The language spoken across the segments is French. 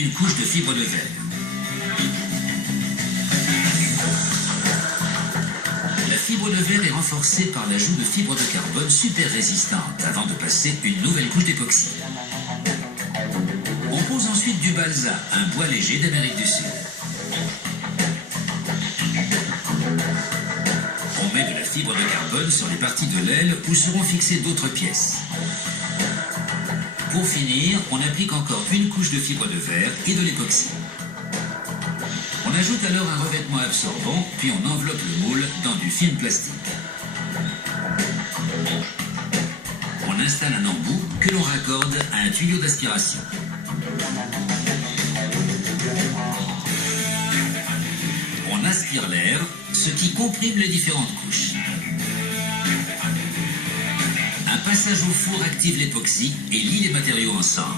une couche de fibre de verre. La fibre de verre est renforcée par l'ajout de fibres de carbone super résistantes avant de passer une nouvelle couche d'époxy. On pose ensuite du balsa, un bois léger d'Amérique du Sud. On met de la fibre de carbone sur les parties de l'aile où seront fixées d'autres pièces. Pour finir, on applique encore une couche de fibre de verre et de l'époxy. On ajoute alors un revêtement absorbant, puis on enveloppe le moule dans du film plastique. On installe un embout que l'on raccorde à un tuyau d'aspiration. On aspire l'air, ce qui comprime les différentes couches. Un passage au four active l'époxy et lie les matériaux ensemble.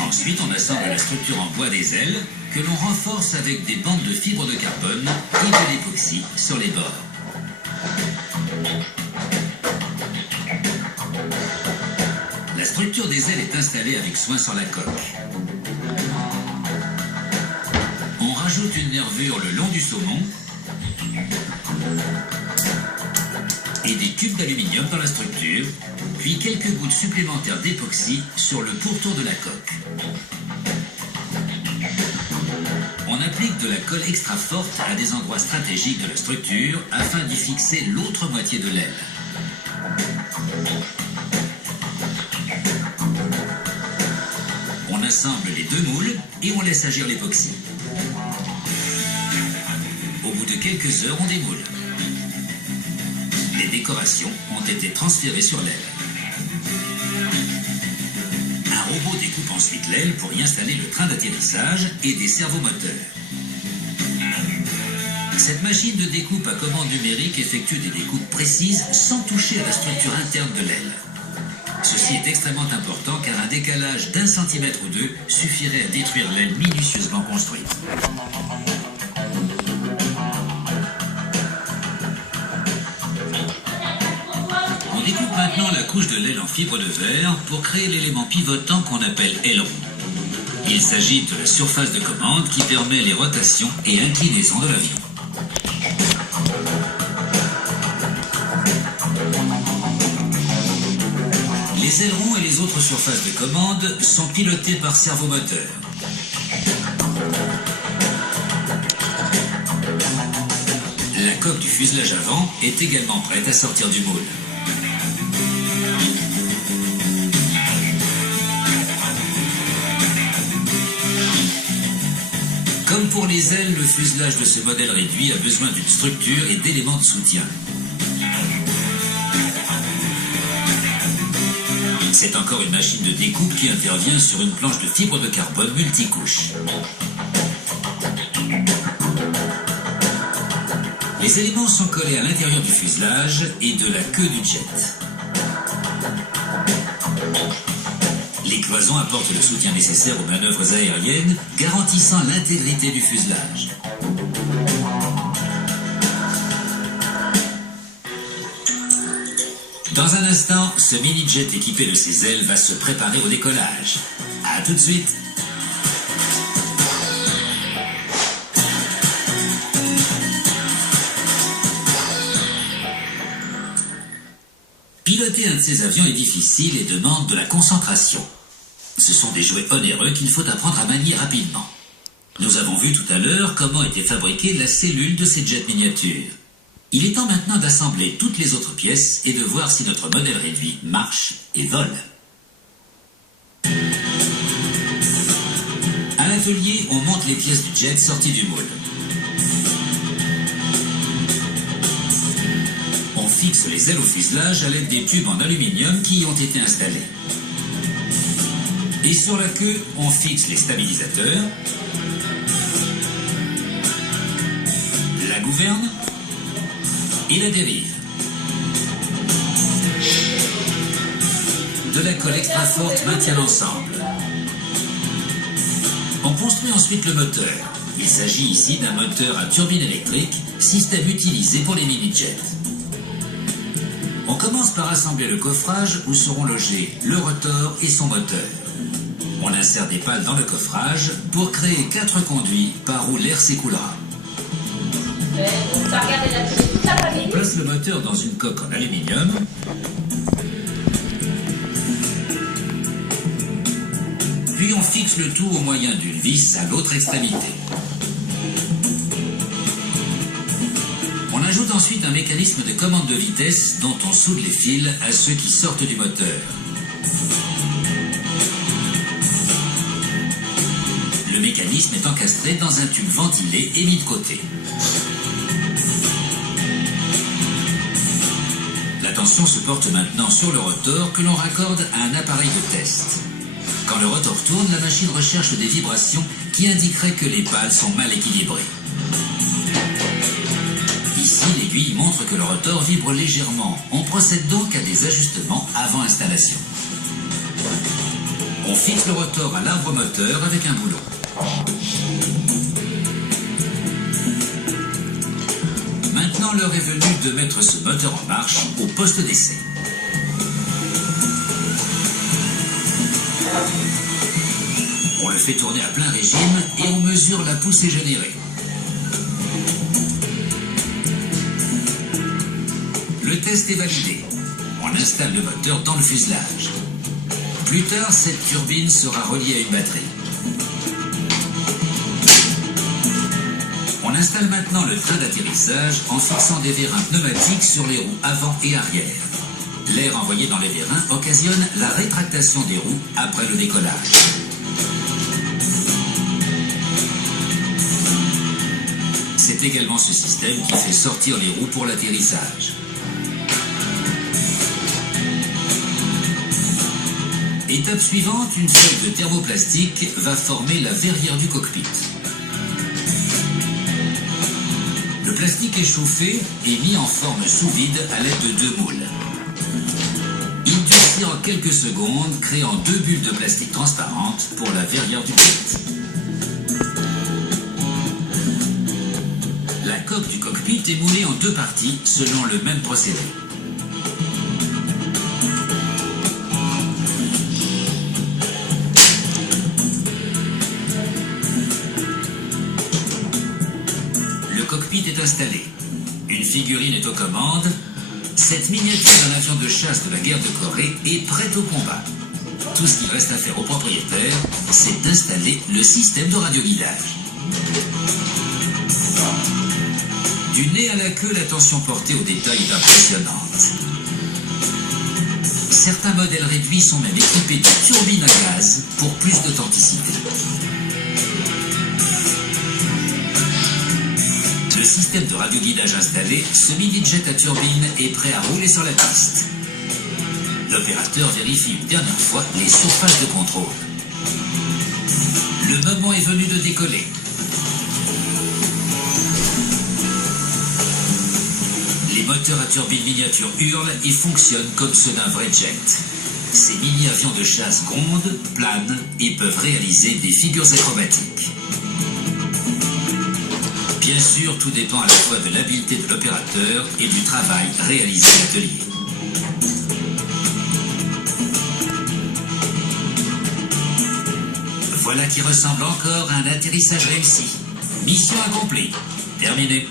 Ensuite, on assemble la structure en bois des ailes que l'on renforce avec des bandes de fibres de carbone et de l'époxy sur les bords. La structure des ailes est installée avec soin sur la coque. On rajoute une nervure le long du saumon et des cubes d'aluminium dans la structure, puis quelques gouttes supplémentaires d'époxy sur le pourtour de la coque. On applique de la colle extra forte à des endroits stratégiques de la structure afin d'y fixer l'autre moitié de l'aile. On assemble les deux moules et on laisse agir l'époxy. Au bout de quelques heures, on démoule. Les décorations ont été transférées sur l'aile. Un robot découpe ensuite l'aile pour y installer le train d'atterrissage et des servomoteurs. Cette machine de découpe à commande numérique effectue des découpes précises sans toucher à la structure interne de l'aile. Ceci est extrêmement important car un décalage d'1 centimètre ou deux suffirait à détruire l'aile minutieusement construite. On découpe maintenant la couche de l'aile en fibre de verre pour créer l'élément pivotant qu'on appelle aileron. Il s'agit de la surface de commande qui permet les rotations et inclinaisons de l'avion. Les ailerons et les autres surfaces de commande sont pilotés par servomoteur. La coque du fuselage avant est également prête à sortir du moule. Comme pour les ailes, le fuselage de ce modèle réduit a besoin d'une structure et d'éléments de soutien. C'est encore une machine de découpe qui intervient sur une planche de fibre de carbone multicouche. Les éléments sont collés à l'intérieur du fuselage et de la queue du jet. Les cloisons apportent le soutien nécessaire aux manœuvres aériennes, garantissant l'intégrité du fuselage. Dans un instant, ce mini-jet équipé de ses ailes va se préparer au décollage. A tout de suite. Piloter un de ces avions est difficile et demande de la concentration. Ce sont des jouets onéreux qu'il faut apprendre à manier rapidement. Nous avons vu tout à l'heure comment était fabriquée la cellule de ces jets miniatures. Il est temps maintenant d'assembler toutes les autres pièces et de voir si notre modèle réduit marche et vole. À l'atelier, on monte les pièces du jet sorties du moule. On fixe les ailes au fuselage à l'aide des tubes en aluminium qui y ont été installés. Et sur la queue, on fixe les stabilisateurs, la gouverne et la dérive. De la colle extra forte maintient l'ensemble. On construit ensuite le moteur. Il s'agit ici d'un moteur à turbine électrique, système utilisé pour les mini-jets. On commence commence par assembler le coffrage où seront logés le rotor et son moteur. On insère des pales dans le coffrage pour créer 4 conduits par où l'air s'écoulera. On place le moteur dans une coque en aluminium. Puis on fixe le tout au moyen d'une vis à l'autre extrémité. On ajoute ensuite un mécanisme de commande de vitesse dont on soude les fils à ceux qui sortent du moteur. Le mécanisme est encastré dans un tube ventilé et mis de côté. L'attention se porte maintenant sur le rotor que l'on raccorde à un appareil de test. Quand le rotor tourne, la machine recherche des vibrations qui indiqueraient que les pales sont mal équilibrées. Ici, l'aiguille montre que le rotor vibre légèrement. On procède donc à des ajustements avant installation. On fixe le rotor à l'arbre moteur avec un boulon. Maintenant, l'heure est venue de mettre ce moteur en marche au poste d'essai. On le fait tourner à plein régime et on mesure la poussée générée. Le test est validé. On installe le moteur dans le fuselage. Plus tard, cette turbine sera reliée à une batterie. On installe maintenant le train d'atterrissage en fixant des vérins pneumatiques sur les roues avant et arrière. L'air envoyé dans les vérins occasionne la rétractation des roues après le décollage. C'est également ce système qui fait sortir les roues pour l'atterrissage. Étape suivante, une feuille de thermoplastique va former la verrière du cockpit. Le plastique est chauffé et mis en forme sous vide à l'aide de 2 moules. Il durcit en quelques secondes, créant 2 bulles de plastique transparentes pour la verrière du cockpit. La coque du cockpit est moulée en 2 parties selon le même procédé. Le cockpit est installé. Une figurine est aux commandes. Cette miniature d'un avion de chasse de la guerre de Corée est prête au combat. Tout ce qu'il reste à faire au propriétaire, c'est d'installer le système de radioguidage. Du nez à la queue, l'attention portée aux détails est impressionnante. Certains modèles réduits sont même équipés de turbines à gaz pour plus d'authenticité. Le système de radioguidage installé, ce mini-jet à turbine est prêt à rouler sur la piste. L'opérateur vérifie une dernière fois les surfaces de contrôle. Le moment est venu de décoller. Les moteurs à turbine miniature hurlent et fonctionnent comme ceux d'un vrai jet. Ces mini-avions de chasse grondent, planent et peuvent réaliser des figures acrobatiques. Bien sûr, tout dépend à la fois de l'habileté de l'opérateur et du travail réalisé à l'atelier. Voilà qui ressemble encore à un atterrissage réussi. Mission accomplie. Terminé.